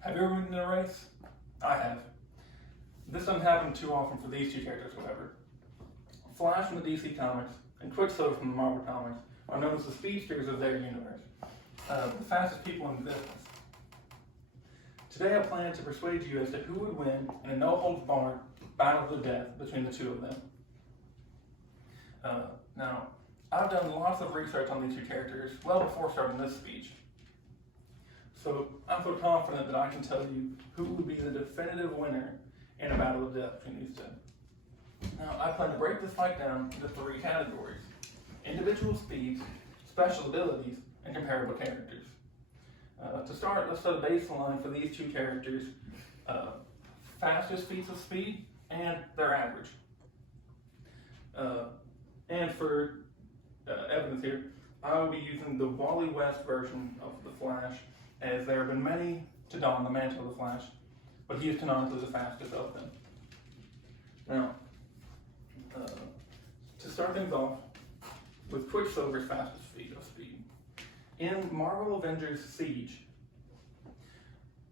Have you ever been in a race? I have. This doesn't happen too often for these two characters, however. Flash from the DC Comics and Quicksilver from the Marvel Comics are known as the speedsters of their universe, the fastest people in existence. Today I plan to persuade you as to who would win in a no-holds-barred battle to the death between the two of them. Now, I've done lots of research on these two characters well before starting this speech. So I'm so confident that I can tell you who would be the definitive winner in a battle of death between these two. Now, I plan to break this fight down into 3 categories: individual speeds, special abilities, and comparable characters. To start, let's set a baseline for these two characters, fastest feats of speed and their average. And for evidence here, I will be using the Wally West version of the Flash, as there have been many to don the mantle of the Flash, but he is canonically the fastest of them. Now, to start things off with Quicksilver's fastest feat of speed. In Marvel Avengers Siege,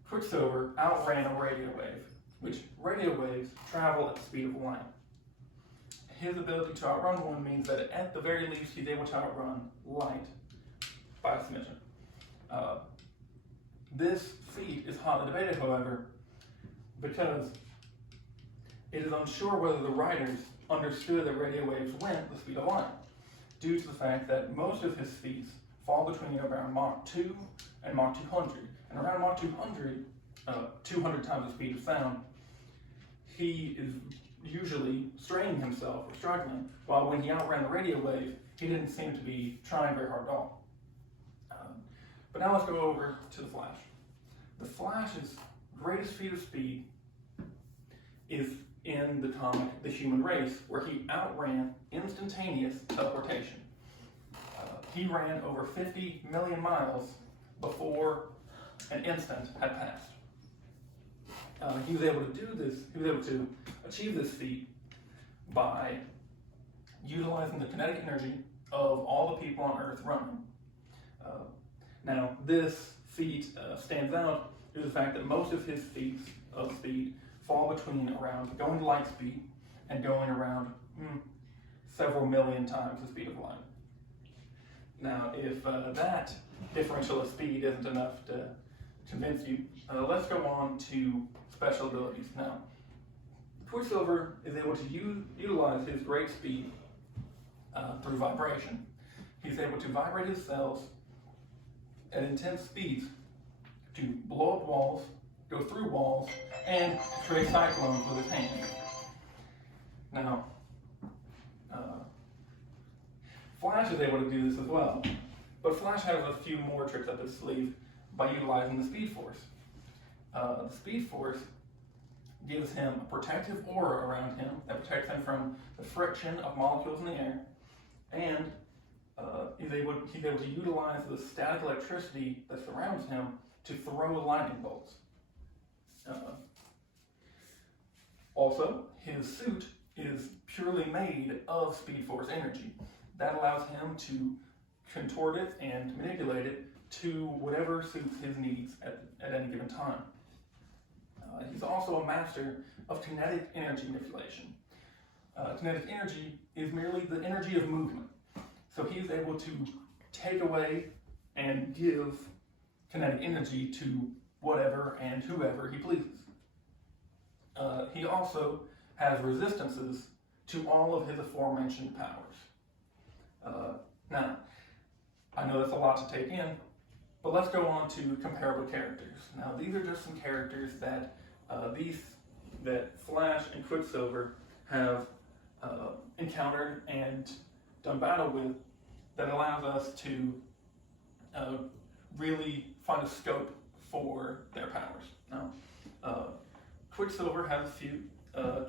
Quicksilver outran a radio wave, which radio waves travel at the speed of light. His ability to outrun one means that at the very least he's able to outrun light by a smidgen. This feat is hotly debated, however, because it is unsure whether the writers understood that radio waves went the speed of light, due to the fact that most of his feats fall between around Mach 2 and Mach 200. And around Mach 200, 200 times the speed of sound, he is usually straining himself or struggling, while when he outran the radio wave, he didn't seem to be trying very hard at all. But now let's go over to the Flash. The Flash's greatest feat of speed is in the comic The Human Race, where he outran instantaneous teleportation. He ran over 50 million miles before an instant had passed. He was able to do this, he was able to achieve this feat by utilizing the kinetic energy of all the people on Earth running. Now, this feat stands out due to the fact that most of his feats of speed fall between around going light speed and going around several million times the speed of light. Now, if that differential of speed isn't enough to convince you, let's go on to special abilities. Now, Quicksilver is able to utilize his great speed through vibration. He's able to vibrate his cells at intense speeds to blow up walls, go through walls, and create cyclones with his hands. Now, Flash is able to do this as well, but Flash has a few more tricks up his sleeve by utilizing the Speed Force. The Speed Force gives him a protective aura around him that protects him from the friction of molecules in the air, and he's able to utilize the static electricity that surrounds him to throw lightning bolts. Also, his suit is purely made of Speed Force energy. That allows him to contort it and manipulate it to whatever suits his needs at any given time. He's also a master of kinetic energy manipulation. Kinetic energy is merely the energy of movement. So he's able to take away and give kinetic energy to whatever and whoever he pleases. He also has resistances to all of his aforementioned powers. Now, I know that's a lot to take in, but let's go on to comparable characters. Now, these are just some characters that that Flash and Quicksilver have encountered and done battle with, that allows us to really find a scope for their powers. Now, Quicksilver has a few.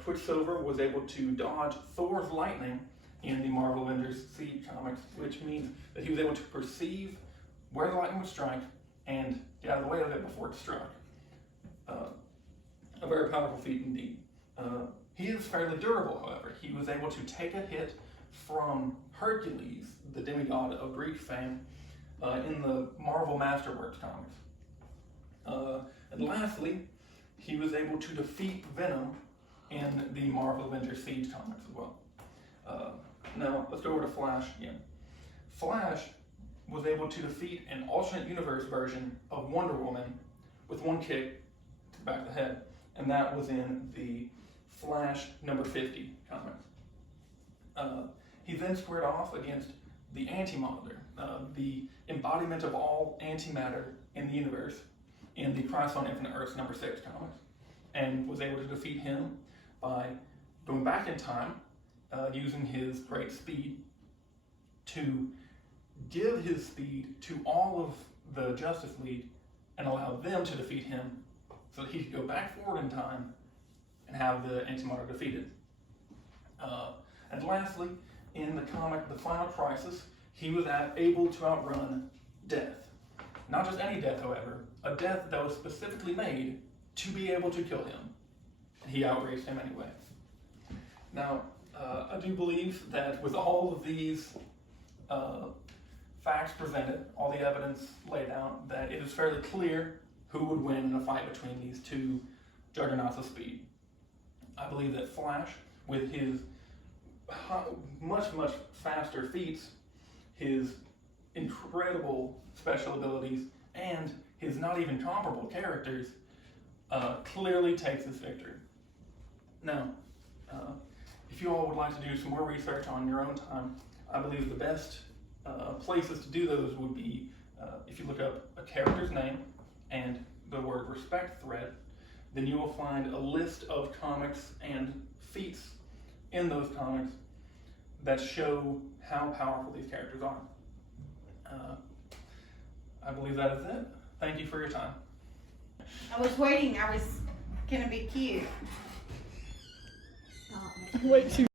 Quicksilver was able to dodge Thor's lightning in the Marvel Avengers Siege comics, which means that he was able to perceive where the lightning would strike and get out of the way of it before it struck. A very powerful feat indeed. He is fairly durable, however. He was able to take a hit from Hercules, the demigod of Greek fame, in the Marvel Masterworks comics. And lastly, he was able to defeat Venom in the Marvel Avengers Siege comics as well. Now, let's go over to Flash again. Flash was able to defeat an alternate universe version of Wonder Woman with one kick to the back of the head, and that was in the Flash number 50 comics. He then squared off against the Anti-Monitor, the embodiment of all antimatter in the universe, in the Crisis on Infinite Earths number 6 comics, and was able to defeat him by going back in time, using his great speed to give his speed to all of the Justice League and allow them to defeat him so that he could go back forward in time and have the Anti-Monitor defeated. And lastly, in the comic The Final Crisis, he was able to outrun death. Not just any death, however, a death that was specifically made to be able to kill him. And he outraced him anyway. Now, I do believe that with all of these facts presented, all the evidence laid out, that it is fairly clear who would win in a fight between these two juggernauts of speed. I believe that Flash, with his much, much faster feats, his incredible special abilities, and his not even comparable characters, clearly takes this victory. Now, if you all would like to do some more research on your own time, I believe the best places to do those would be if you look up a character's name and the word respect thread, then you will find a list of comics and feats in those comics that show how powerful these characters are. I believe that is it. Thank you for your time. I was waiting. I was going to be cute. Wait,